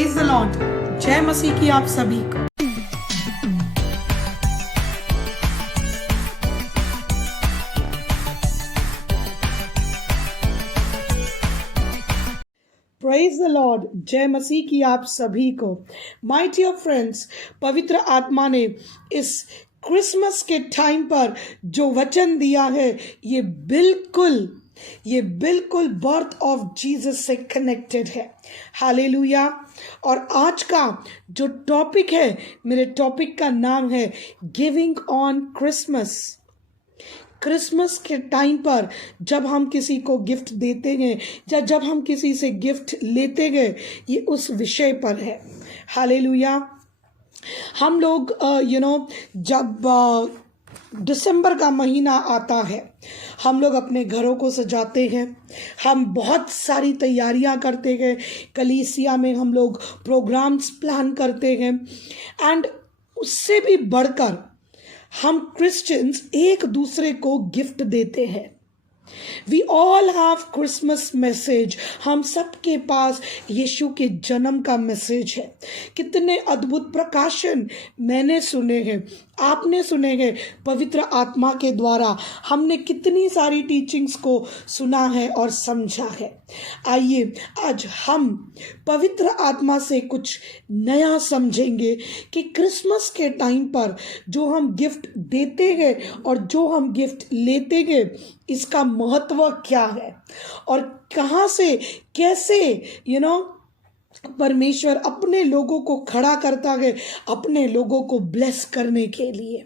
Praise the Lord. जय मसीह की आप सभी को। Praise the Lord. जय मसीह की आप सभी को। माय डियर फ्रेंड्स, पवित्र आत्मा ने इस क्रिसमस के टाइम पर जो वचन दिया है ये बिल्कुल बर्थ ऑफ जीसस से कनेक्टेड है। हालेलुया। और आज का जो टॉपिक है, मेरे टॉपिक का नाम है गिविंग ऑन क्रिसमस। क्रिसमस के टाइम पर जब हम किसी को गिफ्ट देते हैं या जब हम किसी से गिफ्ट लेते हैं, ये उस विषय पर है। हालेलुया। हम लोग जब दिसंबर का महीना आता है, हम लोग अपने घरों को सजाते हैं, हम बहुत सारी तैयारियां करते हैं, कलीसिया में हम लोग प्रोग्राम्स प्लान करते हैं। एंड उससे भी बढ़कर हम क्रिश्चियंस एक दूसरे को गिफ्ट देते हैं। We all have Christmas message. हम सबके पास यीशु के जन्म का मैसेज है। कितने अद्भुत प्रकाशन मैंने सुने हैं, आपने सुने हैं पवित्र आत्मा के द्वारा। हमने कितनी सारी टीचिंग्स को सुना है और समझा है। आइए आज हम पवित्र आत्मा से कुछ नया समझेंगे कि क्रिसमस के टाइम पर जो हम गिफ्ट देते हैं और जो हम गिफ्ट लेते हैं, इसका महत्व क्या है और कहाँ से कैसे परमेश्वर अपने लोगों को खड़ा करता है अपने लोगों को ब्लेस करने के लिए।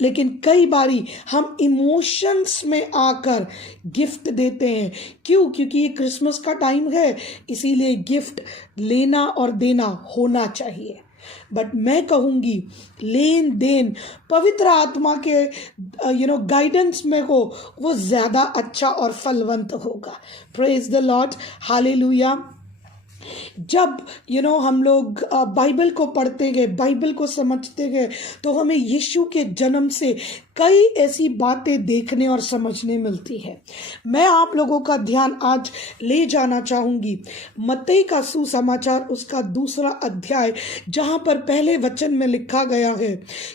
लेकिन कई बारी हम इमोशंस में आकर गिफ्ट देते हैं। क्यों? क्योंकि ये क्रिसमस का टाइम है, इसीलिए गिफ्ट लेना और देना होना चाहिए। बट मैं कहूँगी लेन देन पवित्र आत्मा के गाइडेंस में हो, वो ज़्यादा अच्छा और फलवंत होगा। Praise the Lord. हालेलुया। जब हम लोग बाइबल को पढ़ते हैं, बाइबल को समझते हैं, तो हमें यीशु के जन्म से कई ऐसी बातें देखने और समझने मिलती है। मैं आप लोगों का ध्यान आज ले जाना चाहूँगी मत्ती का सुसमाचार, उसका 2 अध्याय, जहाँ पर पहले वचन में लिखा गया है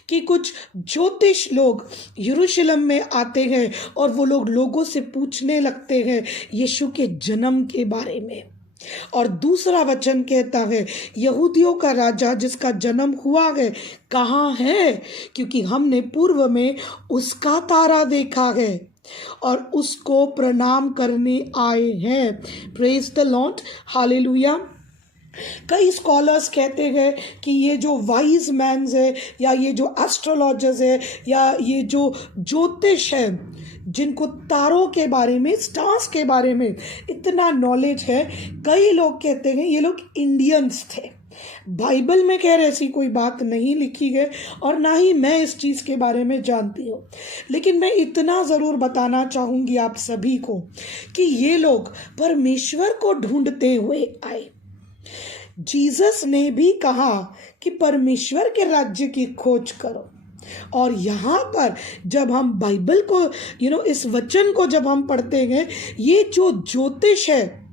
कि कुछ ज्योतिष लोग यरूशलेम में आते हैं और वो लोग लोगों से पूछने लगते हैं यीशु के जन्म के बारे में। और दूसरा वचन कहता है यहूदियों का राजा जिसका जन्म हुआ है कहाँ है, क्योंकि हमने पूर्व में उसका तारा देखा है और उसको प्रणाम करने आए हैं। Praise the Lord. हालेलुया। कई स्कॉलर्स कहते हैं कि ये जो वाइज मैन्स है या ये जो एस्ट्रोलॉजर्स है या ये जो ज्योतिष है, जिनको तारों के बारे में, स्टार्स के बारे में इतना नॉलेज है, कई लोग कहते हैं ये लोग इंडियंस थे। बाइबल में खैर ऐसी कोई बात नहीं लिखी है और ना ही मैं इस चीज़ के बारे में जानती हूँ, लेकिन मैं इतना ज़रूर बताना चाहूँगी आप सभी को कि ये लोग परमेश्वर को ढूंढते हुए आए। जीसस ने भी कहा कि परमेश्वर के राज्य की खोज करो। और यहाँ पर जब हम बाइबल को इस वचन को जब हम पढ़ते हैं, ये जो ज्योतिष है,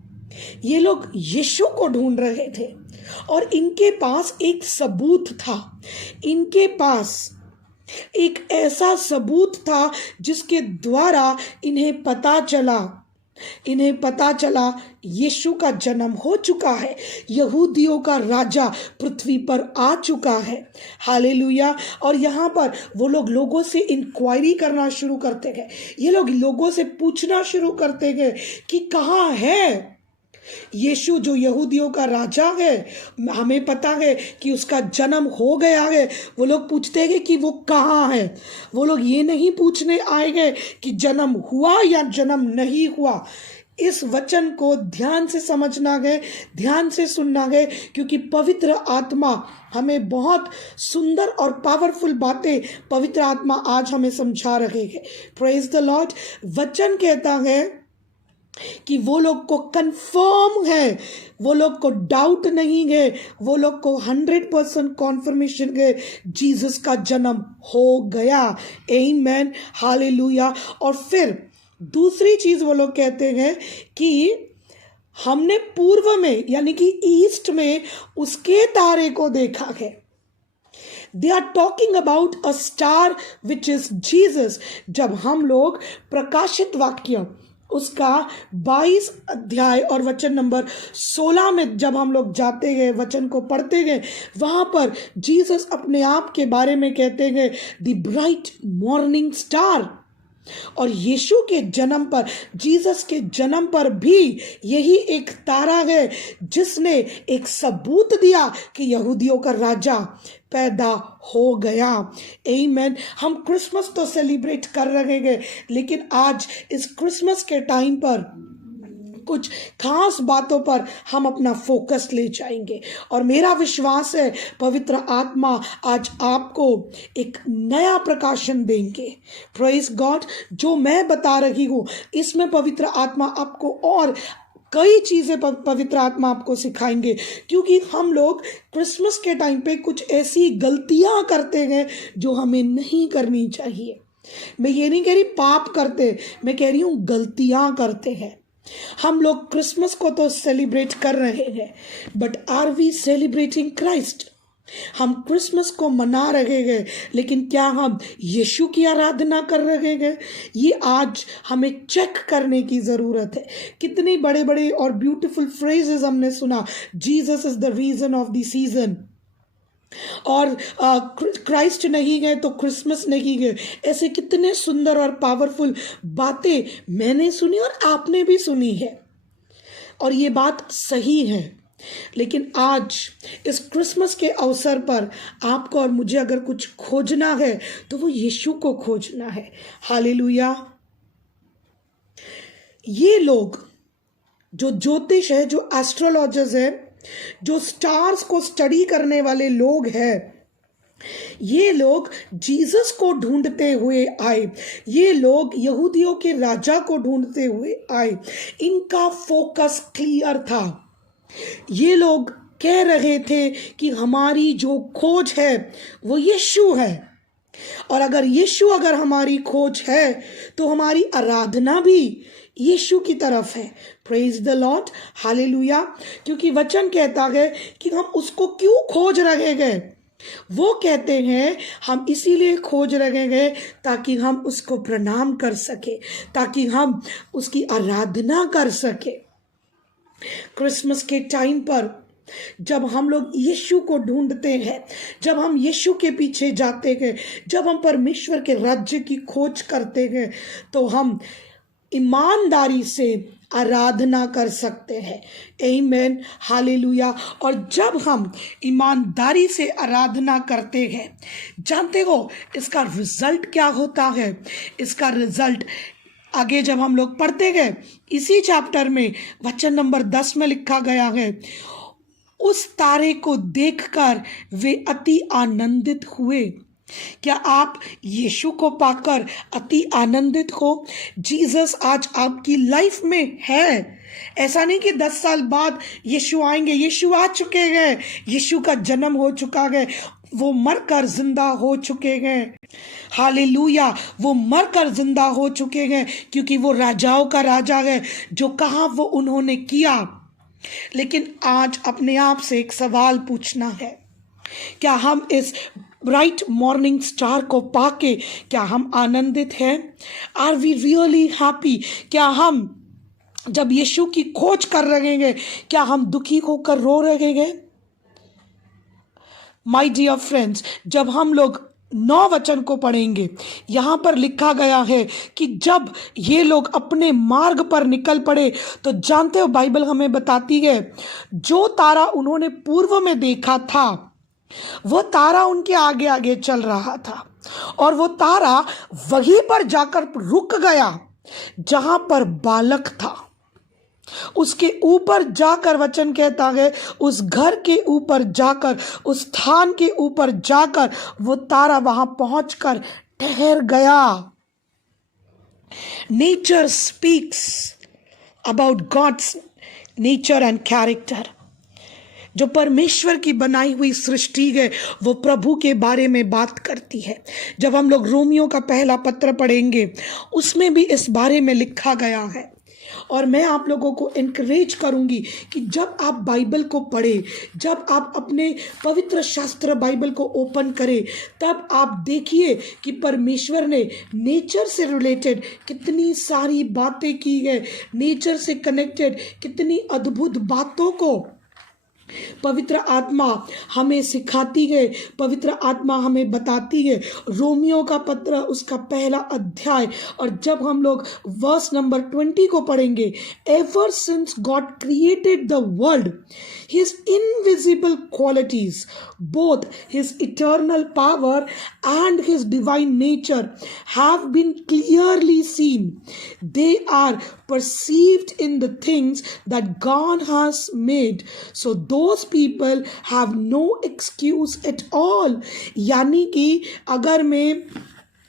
ये लोग यीशु को ढूंढ रहे थे और इनके पास एक सबूत था। इनके पास एक ऐसा सबूत था जिसके द्वारा इन्हें पता चला यीशु का जन्म हो चुका है, यहूदियों का राजा पृथ्वी पर आ चुका है। हालेलुया। और यहाँ पर वो लोग लोगों से इंक्वायरी करना शुरू करते हैं, ये लोग लोगों से पूछना शुरू करते हैं कि कहाँ है यीशु जो यहूदियों का राजा है। हमें पता है कि उसका जन्म हो गया है। वो लोग पूछते हैं कि वो कहाँ है। वो लोग ये नहीं पूछने आए हैं कि जन्म हुआ या जन्म नहीं हुआ। इस वचन को ध्यान से समझना है, ध्यान से सुनना है, क्योंकि पवित्र आत्मा हमें बहुत सुंदर और पावरफुल बातें पवित्र आत्मा आज हमें समझा रहे हैं। Praise the Lord. वचन कहता है कि वो लोग को कंफर्म है, वो लोग को डाउट नहीं है, वो लोग को 100% कॉन्फर्मेशन है, जीसस का जन्म हो गया। आमेन। हालेलुया। और फिर दूसरी चीज़ वो लोग कहते हैं कि हमने पूर्व में यानी कि ईस्ट में उसके तारे को देखा है। They are talking about a star which is Jesus. जब हम लोग प्रकाशित वाक्य उसका 22 अध्याय और वचन नंबर 16 में जब हम लोग जाते गए, वचन को पढ़ते गए, वहां पर जीसस अपने आप के बारे में कहते गए द ब्राइट मॉर्निंग स्टार। और यीशु के जन्म पर, जीसस के जन्म पर भी यही एक तारा है जिसने एक सबूत दिया कि यहूदियों का राजा पैदा हो गया। आमीन। हम क्रिसमस तो सेलिब्रेट कर रहे हैं, लेकिन आज इस क्रिसमस के टाइम पर कुछ खास बातों पर हम अपना फोकस ले जाएंगे। और मेरा विश्वास है पवित्र आत्मा आज आपको एक नया प्रकाशन देंगे। Praise God. जो मैं बता रही हूँ इसमें पवित्र आत्मा आपको और कई चीज़ें पवित्र आत्मा आपको सिखाएंगे, क्योंकि हम लोग क्रिसमस के टाइम पे कुछ ऐसी गलतियां करते हैं जो हमें नहीं करनी चाहिए। मैं ये नहीं कह रही पाप करते, मैं कह रही हूँ गलतियां करते हैं। हम लोग क्रिसमस को तो सेलिब्रेट कर रहे हैं, but are we celebrating Christ? हम क्रिसमस को मना रहे हैं, लेकिन क्या हम यीशु की आराधना कर रहे हैं? ये आज हमें चेक करने की ज़रूरत है। कितनी बड़े बड़े और ब्यूटीफुल फ्रेजेस हमने सुना, Jesus is the reason of the season, और क्राइस्ट नहीं गए तो क्रिसमस नहीं गए। ऐसे कितने सुंदर और पावरफुल बातें मैंने सुनी और आपने भी सुनी है, और ये बात सही है। लेकिन आज इस क्रिसमस के अवसर पर आपको और मुझे अगर कुछ खोजना है तो वो यीशु को खोजना है। हालेलुया। ये लोग जो ज्योतिष है, जो एस्ट्रोलॉजर्स है, जो स्टार्स को स्टडी करने वाले लोग हैं, ये लोग जीसस को ढूंढते हुए आए। ये लोग यहूदियों के राजा को ढूंढते हुए आए। इनका फोकस क्लियर था। ये लोग कह रहे थे कि हमारी जो खोज है वो यीशु है, और अगर यीशु अगर हमारी खोज है तो हमारी आराधना भी यीशु की तरफ है। Praise the Lord. हालेलुया। क्योंकि वचन कहता है कि हम उसको क्यों खोज रहे हैं। वो कहते हैं हम इसीलिए खोज रहे हैं ताकि हम उसको प्रणाम कर सके, ताकि हम उसकी आराधना कर सके। क्रिसमस के टाइम पर जब हम लोग यीशु को ढूंढते हैं, जब हम यीशु के पीछे जाते हैं, जब हम परमेश्वर के राज्य की खोज करते हैं, तो हम ईमानदारी से आराधना कर सकते हैं। आमीन। हालेलुया। और जब हम ईमानदारी से आराधना करते हैं, जानते हो इसका रिजल्ट क्या होता है? इसका रिजल्ट आगे जब हम लोग पढ़ते गए, इसी चैप्टर में वचन नंबर 10 में लिखा गया है, उस तारे को देखकर वे अति आनंदित हुए। क्या आप यीशु को पाकर अति आनंदित हो? जीसस आज आपकी लाइफ में है। ऐसा नहीं कि 10 साल बाद यीशु आएंगे। यीशु आ चुके हैं, यीशु का जन्म हो चुका है, वो मरकर जिंदा हो चुके हैं। हालेलुया। वो मरकर जिंदा हो चुके हैं, क्योंकि वो राजाओं का राजा है। जो कहा वो उन्होंने किया। लेकिन आज अपने आप से एक सवाल पूछना है, क्या हम इस ब्राइट मॉर्निंग स्टार को पाके क्या हम आनंदित हैं? Are we really happy? क्या हम जब यीशु की खोज कर रहे हैं, क्या हम दुखी होकर रो रहे हैं? माय डियर फ्रेंड्स, जब हम लोग 9 वचन को पढ़ेंगे, यहाँ पर लिखा गया है कि जब ये लोग अपने मार्ग पर निकल पड़े, तो जानते हो बाइबल हमें बताती है जो तारा उन्होंने पूर्व में देखा था वो तारा उनके आगे आगे चल रहा था, और वो तारा वहीं पर जाकर रुक गया जहां पर बालक था। उसके ऊपर जाकर वचन कहता है, उस घर के ऊपर जाकर, उस स्थान के ऊपर जाकर वो तारा वहां पहुंचकर ठहर गया। Nature speaks about God's nature and character. जो परमेश्वर की बनाई हुई सृष्टि है वो प्रभु के बारे में बात करती है। जब हम लोग रोमियो का पहला पत्र पढ़ेंगे, उसमें भी इस बारे में लिखा गया है। और मैं आप लोगों को इनकरेज करूंगी कि जब आप बाइबल को पढ़ें, जब आप अपने पवित्र शास्त्र बाइबल को ओपन करें, तब आप देखिए कि परमेश्वर ने नेचर से रिलेटेड कितनी सारी बातें की है, नेचर से कनेक्टेड कितनी अद्भुत बातों को पवित्र आत्मा हमें सिखाती है, पवित्र आत्मा हमें बताती है। रोमियो का पत्र उसका पहला अध्याय, और जब हम लोग वर्स नंबर 20 को पढ़ेंगे, ever since God created the world his invisible qualities, both his eternal power and his divine nature have been clearly seen. They are perceived in the things that God has made. So those people have no excuse at all. यानी कि अगर मैं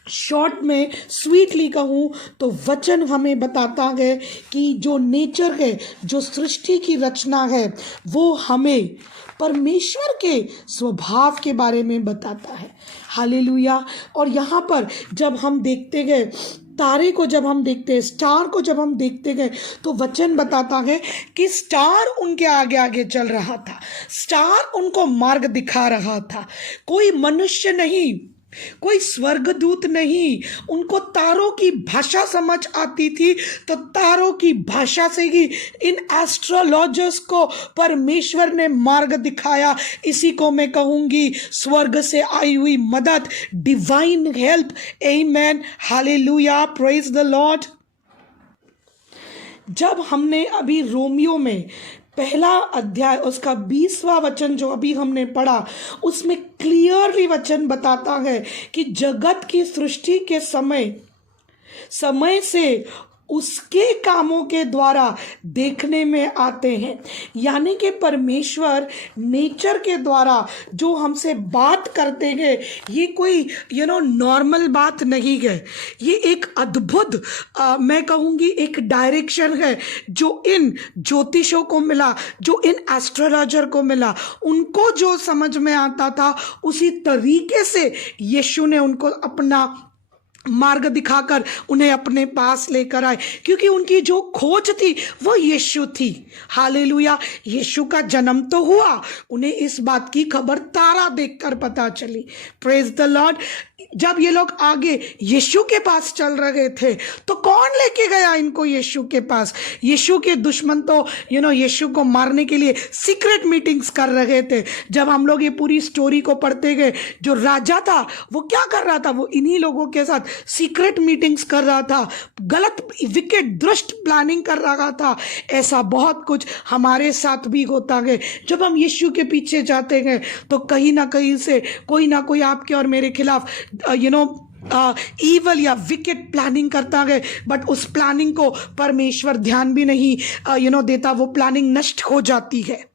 short में sweetly कहूँ तो वचन हमें बताता है कि जो नेचर है, जो सृष्टि की रचना है, वो हमें परमेश्वर के स्वभाव के बारे में बताता है। हालेलुया। और यहाँ पर जब हम देखते गए तारे को, जब हम देखते हैं स्टार को, जब हम देखते गए तो वचन बताता है कि स्टार उनके आगे आगे चल रहा था, स्टार उनको मार्ग दिखा रहा था। कोई मनुष्य नहीं, कोई स्वर्गदूत नहीं, उनको तारों की भाषा समझ आती थी, तो तारों की भाषा से ही इन एस्ट्रोलॉजर्स को परमेश्वर ने मार्ग दिखाया। इसी को मैं कहूंगी स्वर्ग से आई हुई मदद, divine help. Amen, hallelujah, praise the Lord. जब हमने अभी रोमियो में पहला अध्याय उसका 20वां वचन जो अभी हमने पढ़ा, उसमें क्लियरली वचन बताता है कि जगत की सृष्टि के समय से उसके कामों के द्वारा देखने में आते हैं। यानी कि परमेश्वर नेचर के द्वारा जो हमसे बात करते हैं, ये कोई नॉर्मल बात नहीं है, ये एक अद्भुत मैं कहूँगी एक डायरेक्शन है जो इन ज्योतिषों को मिला, जो इन एस्ट्रोलॉजर को मिला। उनको जो समझ में आता था उसी तरीके से यीशु ने उनको अपना मार्ग दिखाकर उन्हें अपने पास लेकर आए, क्योंकि उनकी जो खोज थी वो यीशु थी। हालेलुया। यीशु का जन्म तो हुआ, उन्हें इस बात की खबर तारा देखकर पता चली। Praise the Lord. जब ये लोग आगे यीशु के पास चल रहे थे तो कौन लेके गया इनको यीशु के पास? यीशु के दुश्मन तो यीशु को मारने के लिए सीक्रेट मीटिंग्स कर रहे थे। जब हम लोग ये पूरी स्टोरी को पढ़ते गए, जो राजा था वो क्या कर रहा था? वो इन्हीं लोगों के साथ सीक्रेट मीटिंग्स कर रहा था, गलत विकेट दुष्ट प्लानिंग कर रहा था। ऐसा बहुत कुछ हमारे साथ भी होता है। जब हम यीशु के पीछे जाते हैं तो कहीं ना कहीं से कोई ना कोई आपके और मेरे खिलाफ ईवल या विकेट प्लानिंग करता है, बट उस प्लानिंग को परमेश्वर ध्यान भी नहीं देता, वो प्लानिंग नष्ट हो जाती है।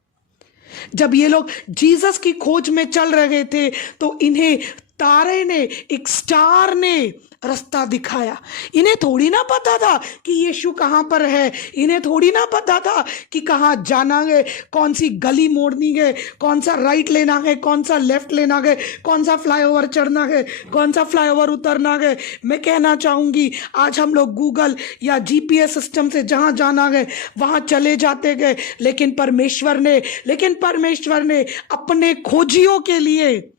जब ये लोग जीसस की खोज में चल रहे थे तो इन्हें तारे ने, एक स्टार ने रास्ता दिखाया। इन्हें थोड़ी ना पता था कि यीशु कहाँ पर है, इन्हें थोड़ी ना पता था कि कहाँ जाना है, कौन सी गली मोड़नी है, कौन सा राइट लेना है, कौन सा लेफ्ट लेना है, कौन सा फ्लाईओवर चढ़ना है, कौन सा फ्लाईओवर उतरना है। मैं कहना चाहूँगी आज हम लोग गूगल या जीपीएस सिस्टम से जहाँ जाना है वहाँ चले जाते गए, लेकिन परमेश्वर ने अपने खोजियों के लिए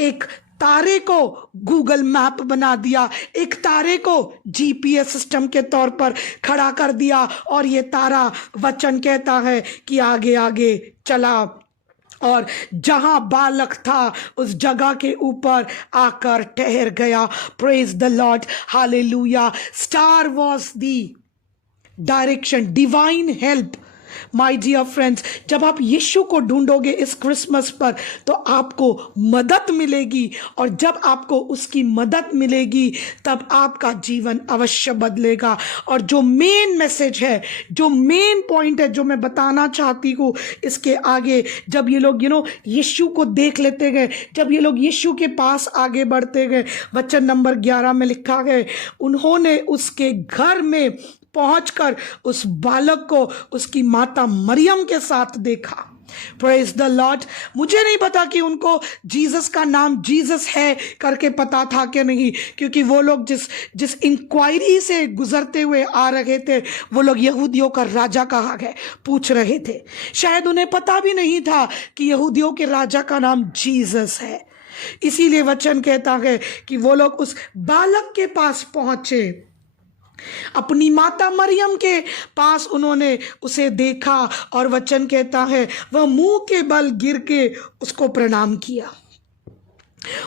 एक तारे को गूगल मैप बना दिया, एक तारे को जीपीएस सिस्टम के तौर पर खड़ा कर दिया, और ये तारा वचन कहता है कि आगे आगे चला और जहां बालक था उस जगह के ऊपर आकर ठहर गया। Praise the Lord, hallelujah. Star was the direction, divine help. My dear friends, जब आप यीशु को ढूंढोगे इस क्रिसमस पर तो आपको मदद मिलेगी, और जब आपको उसकी मदद मिलेगी तब आपका जीवन अवश्य बदलेगा। और जो मेन मैसेज है, जो मेन पॉइंट है जो मैं बताना चाहती हूँ इसके आगे, जब ये लोग यीशु को देख लेते गए, जब ये लोग यीशु के पास आगे बढ़ते गए, वचन नंबर 11 में लिखा है, उन्होंने उसके घर में पहुंचकर उस बालक को उसकी माता मरियम के साथ देखा। Praise the Lord. मुझे नहीं पता कि उनको जीसस का नाम जीसस है करके पता था कि नहीं, क्योंकि वो लोग जिस इंक्वायरी से गुजरते हुए आ रहे थे, वो लोग यहूदियों का राजा कहाँ है पूछ रहे थे। शायद उन्हें पता भी नहीं था कि यहूदियों के राजा का नाम जीसस है। इसीलिए वचन कहता है कि वो लोग उस बालक के पास पहुंचे, अपनी माता मरियम के पास उन्होंने उसे देखा, और वचन कहता है वह मुंह के बल गिर के उसको प्रणाम किया।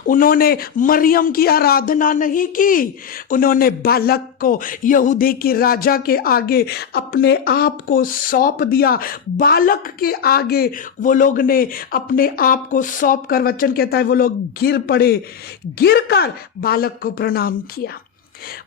उन्होंने मरियम की आराधना नहीं की, उन्होंने बालक को यहूदी के राजा के आगे अपने आप को सौंप दिया। बालक के आगे वो लोग ने अपने आप को सौंप कर, वचन कहता है, वो लोग गिर पड़े, गिरकर बालक को प्रणाम किया।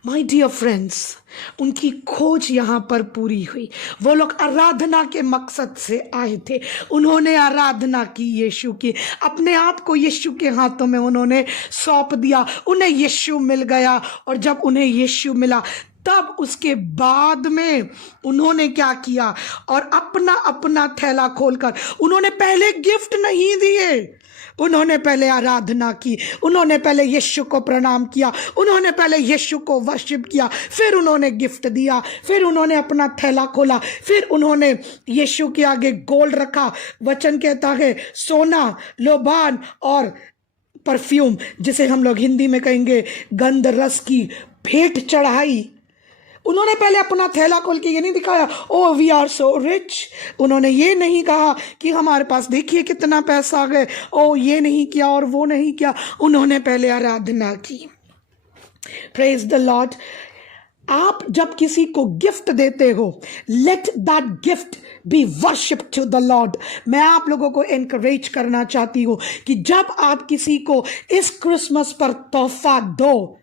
माय डियर फ्रेंड्स, उनकी खोज यहाँ पर पूरी हुई। वो लोग आराधना के मकसद से आए थे, उन्होंने आराधना की यीशु की, अपने आप को यीशु के हाथों में उन्होंने सौंप दिया, उन्हें यीशु मिल गया। और जब उन्हें यीशु मिला, तब उसके बाद में उन्होंने क्या किया, और अपना अपना थैला खोलकर उन्होंने पहले गिफ्ट नहीं दिए, उन्होंने पहले आराधना की, उन्होंने पहले यीशु को प्रणाम किया, उन्होंने पहले यीशु को वर्शिप किया, फिर उन्होंने गिफ्ट दिया, फिर उन्होंने अपना थैला खोला, फिर उन्होंने यीशु के आगे गोल्ड रखा। वचन कहता है सोना, लोबान और परफ्यूम, जिसे हम लोग हिंदी में कहेंगे गंध रस की भेंट चढ़ाई। उन्होंने पहले अपना थैला खोल के ये नहीं दिखाया oh we are so rich, उन्होंने ये नहीं कहा कि हमारे पास देखिए कितना पैसा आ गया, ओ ये नहीं किया और वो नहीं किया, उन्होंने पहले आराधना की। Praise the Lord. आप जब किसी को गिफ्ट देते हो, let that gift be worship to the Lord. मैं आप लोगों को एनकरेज करना चाहती हूँ कि जब आप किसी को इस क्रिसमस पर तोहफा दो,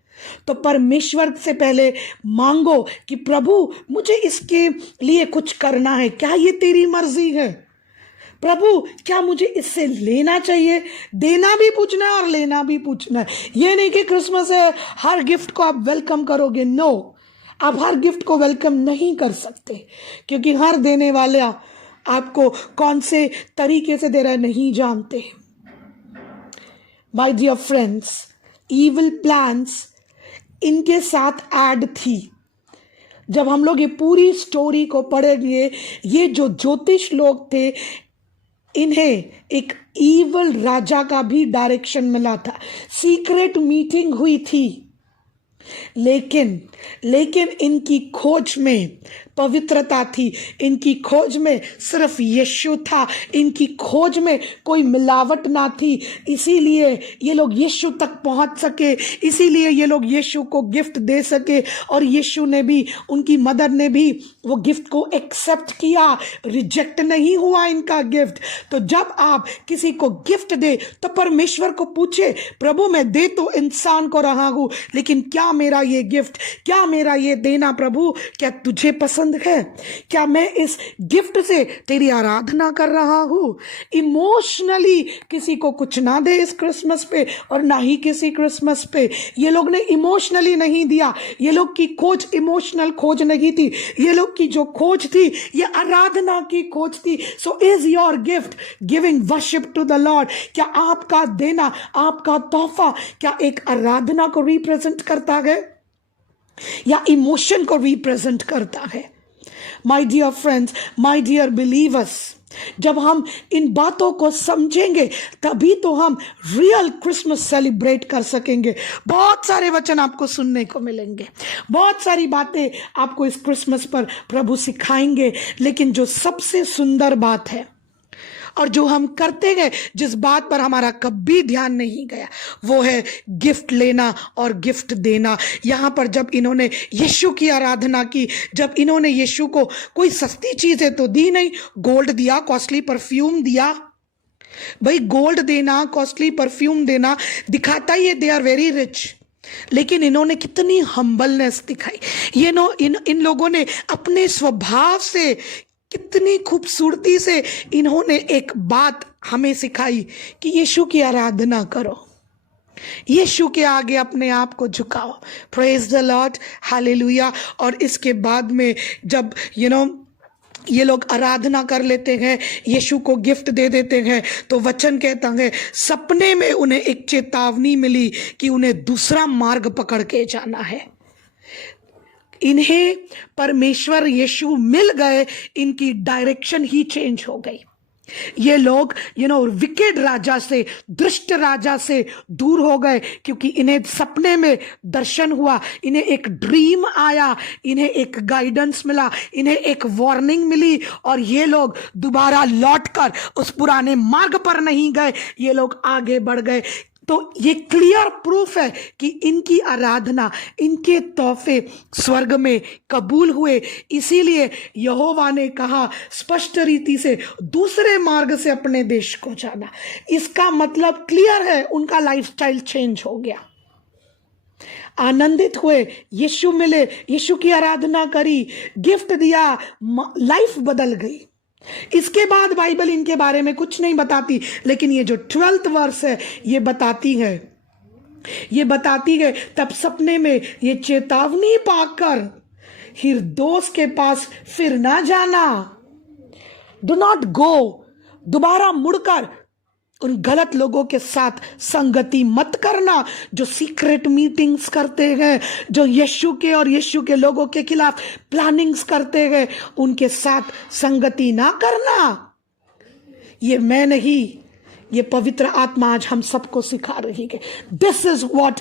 तो परमेश्वर से पहले मांगो कि प्रभु मुझे इसके लिए कुछ करना है, क्या ये तेरी मर्जी है? प्रभु क्या मुझे इससे लेना चाहिए? देना भी पूछना है और लेना भी पूछना है। ये नहीं कि क्रिसमस है हर गिफ्ट को आप वेलकम करोगे। नो, आप हर गिफ्ट को वेलकम नहीं कर सकते, क्योंकि हर देने वाला आपको कौन से तरीके से दे रहा है नहीं जानते। My dear friends, evil plans इनके साथ ऐड थी। जब हम लोग ये पूरी स्टोरी को पढ़ेंगे, ये जो ज्योतिष लोग थे, इन्हें एक इविल राजा का भी डायरेक्शन मिला था, सीक्रेट मीटिंग हुई थी, लेकिन इनकी खोज में पवित्रता थी, इनकी खोज में सिर्फ यीशु था, इनकी खोज में कोई मिलावट ना थी। इसीलिए ये लोग यीशु तक पहुंच सके, इसीलिए ये लोग यीशु को गिफ्ट दे सके, और यीशु ने भी, उनकी मदर ने भी वो गिफ्ट को एक्सेप्ट किया, रिजेक्ट नहीं हुआ इनका गिफ्ट। तो जब आप किसी को गिफ्ट दे तो परमेश्वर को पूछे, प्रभु मैं दे तो इंसान को रहा हूं, लेकिन क्या मेरा ये गिफ्ट, क्या मेरा ये देना प्रभु, क्या तुझे पसंद है? क्या मैं इस गिफ्ट से तेरी आराधना कर रहा हूं? इमोशनली किसी को कुछ ना दे इस क्रिसमस पे, और ना ही किसी क्रिसमस पे। ये लोग ने इमोशनली नहीं दिया, ये लोग की खोज इमोशनल खोज नहीं थी, ये लोग की जो खोज थी ये आराधना की खोज थी। So is your gift giving worship to the Lord? क्या आपका देना, आपका तोहफा क्या एक आराधना को रिप्रेजेंट करता है या इमोशन को रिप्रेजेंट करता है? My dear friends, my dear believers, जब हम इन बातों को समझेंगे तभी तो हम रियल क्रिसमस सेलिब्रेट कर सकेंगे। बहुत सारे वचन आपको सुनने को मिलेंगे, बहुत सारी बातें आपको इस क्रिसमस पर प्रभु सिखाएंगे, लेकिन जो सबसे सुंदर बात है और जो हम करते गए, जिस बात पर हमारा कभी ध्यान नहीं गया, वो है गिफ्ट लेना और गिफ्ट देना। यहाँ पर जब इन्होंने यीशु की आराधना की, जब इन्होंने यीशु को कोई सस्ती चीज़ें तो दी नहीं, गोल्ड दिया, कॉस्टली परफ्यूम दिया। भाई गोल्ड देना, कॉस्टली परफ्यूम देना दिखाता ही है दे आर वेरी रिच, लेकिन इन्होंने कितनी हम्बलनेस दिखाई। ये इन लोगों ने अपने स्वभाव से, कितनी खूबसूरती से इन्होंने एक बात हमें सिखाई कि यीशु की आराधना करो, यीशु के आगे अपने आप को झुकाओ। Praise the Lord, hallelujah. और इसके बाद में जब ये लोग आराधना कर लेते हैं, यीशु को गिफ्ट दे देते हैं, तो वचन कहता है सपने में उन्हें एक चेतावनी मिली कि उन्हें दूसरा मार्ग पकड़ के जाना है। इन्हें परमेश्वर यीशु मिल गए, इनकी डायरेक्शन ही चेंज हो गई। ये लोग विकेड राजा से, दुष्ट राजा से दूर हो गए, क्योंकि इन्हें सपने में दर्शन हुआ, इन्हें एक ड्रीम आया, इन्हें एक गाइडेंस मिला, इन्हें एक वार्निंग मिली, और ये लोग दोबारा लौटकर उस पुराने मार्ग पर नहीं गए, ये लोग आगे बढ़ गए। तो ये क्लियर प्रूफ है कि इनकी आराधना, इनके तोहफे स्वर्ग में कबूल हुए। इसीलिए यहोवा ने कहा स्पष्ट रीति से दूसरे मार्ग से अपने देश को जाना। इसका मतलब क्लियर है, उनका लाइफस्टाइल चेंज हो गया। आनंदित हुए, यीशु मिले, यीशु की आराधना करी, गिफ्ट दिया, लाइफ बदल गई। इसके बाद बाइबल इनके बारे में कुछ नहीं बताती, लेकिन ये जो 12th वर्स है ये बताती है तब सपने में ये चेतावनी पाकर हिरदोस के पास फिर ना जाना, डू नॉट गो, दोबारा मुड़कर उन गलत लोगों के साथ संगति मत करना जो सीक्रेट मीटिंग्स करते हैं, जो यीशु के और यीशु के लोगों के खिलाफ प्लानिंग्स करते हैं, उनके साथ संगति ना करना। ये मैं नहीं, ये पवित्र आत्मा आज हम सबको सिखा रही है। This is what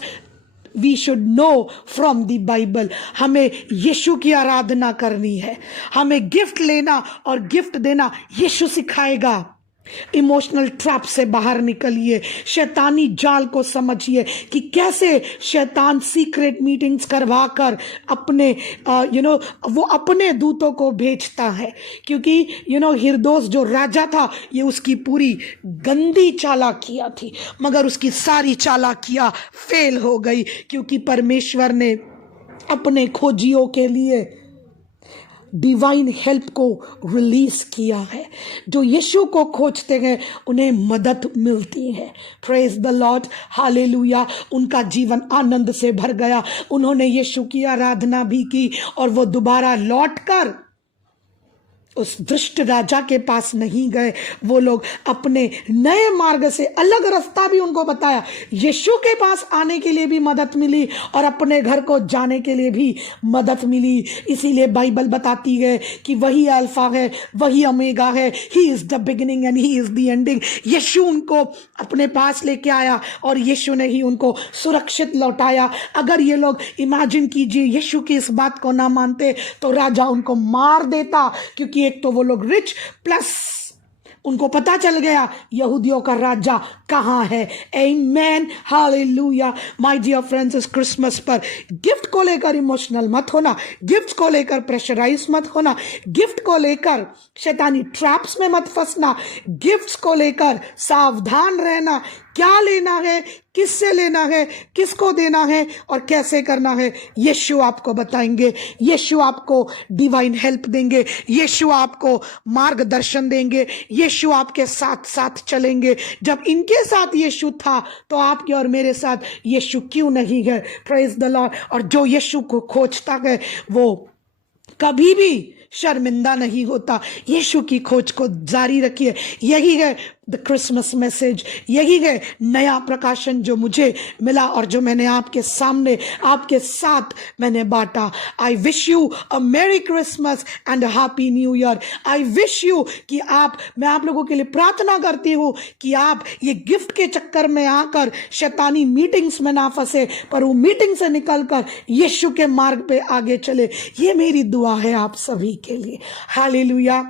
we should know from the Bible. हमें यीशु की आराधना करनी है, हमें गिफ्ट लेना और गिफ्ट देना यीशु सिखाएगा। इमोशनल ट्रैप से बाहर निकलिए, शैतानी जाल को समझिए कि कैसे शैतान सीक्रेट मीटिंग्स करवाकर अपने वो अपने दूतों को भेजता है। क्योंकि हिरदोस जो राजा था, ये उसकी पूरी गंदी चालाकियां थी, मगर उसकी सारी चालाकियां फेल हो गई, क्योंकि परमेश्वर ने अपने खोजियों के लिए डिवाइन हेल्प को रिलीज किया है। जो यीशु को खोजते हैं उन्हें मदद मिलती है। Praise the Lord, hallelujah. उनका जीवन आनंद से भर गया, उन्होंने यीशु की आराधना भी की, और वो दोबारा लौटकर उस दुष्ट राजा के पास नहीं गए। वो लोग अपने नए मार्ग से, अलग रास्ता भी उनको बताया, यीशु के पास आने के लिए भी मदद मिली और अपने घर को जाने के लिए भी मदद मिली। इसीलिए बाइबल बताती है कि वही अल्फा है, वही ओमेगा है, he is the beginning and he is the ending. यीशु उनको अपने पास लेके आया और यीशु ने ही उनको सुरक्षित लौटाया। अगर ये लोग, इमेजिन कीजिए, यीशु की इस बात को ना मानते तो राजा उनको मार देता, क्योंकि एक तो वो लोग रिच, प्लस उनको पता चल गया यहूदियों का राजा कहाँ है। आमेन, हालेलुया। माय डियर फ्रेंड्स, इस क्रिसमस पर गिफ्ट को लेकर इमोशनल मत होना, गिफ्ट को लेकर प्रेशराइज मत होना, गिफ्ट को लेकर शैतानी ट्रैप्स में मत फंसना, गिफ्ट्स को लेकर सावधान रहना। क्या लेना है, किससे लेना है, किसको देना है और कैसे करना है, यीशु आपको बताएंगे। यीशु आपको डिवाइन हेल्प देंगे, यीशु आपको मार्गदर्शन देंगे, यीशु आपके साथ साथ चलेंगे। जब इनके साथ यीशु था तो आपके और मेरे साथ यीशु क्यों नहीं है। Praise the Lord. और जो यीशु को खोजता है वो कभी भी शर्मिंदा नहीं होता। यीशु की खोज को जारी रखिए। यही है द क्रिसमस मैसेज, यही है नया प्रकाशन जो मुझे मिला और जो मैंने आपके सामने, आपके साथ मैंने बांटा। आई wish you a merry Christmas and a happy New year. I wish you कि मैं आप लोगों के लिए प्रार्थना करती हूँ कि आप ये गिफ्ट के चक्कर में आकर शैतानी मीटिंग्स में ना फंसे, पर वो मीटिंग से निकलकर यीशु के मार्ग पे आगे चले। ये मेरी दुआ है आप सभी के लिए। हालेलुया।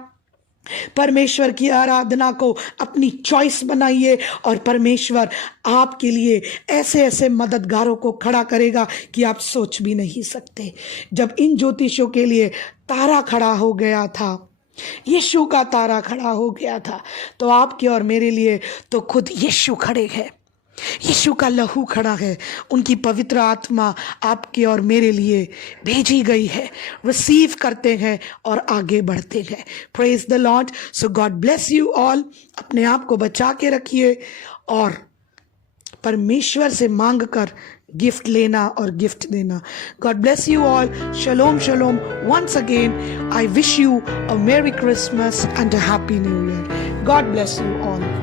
परमेश्वर की आराधना को अपनी चॉइस बनाइए और परमेश्वर आपके लिए ऐसे ऐसे मददगारों को खड़ा करेगा कि आप सोच भी नहीं सकते। जब इन ज्योतिषों के लिए तारा खड़ा हो गया था, यीशु का तारा खड़ा हो गया था, तो आपके और मेरे लिए तो खुद यीशु खड़े हैं। यीशु का लहू खड़ा है, उनकी पवित्र आत्मा आपके और मेरे लिए भेजी गई है। रिसीव करते हैं और आगे बढ़ते हैं। Praise the Lord. So God bless you all. अपने आप को बचा के रखिए और परमेश्वर से मांग कर गिफ्ट लेना और गिफ्ट देना। God bless you all. शलोम शलोम। Once again I wish you a merry Christmas and a happy New Year. God bless you all.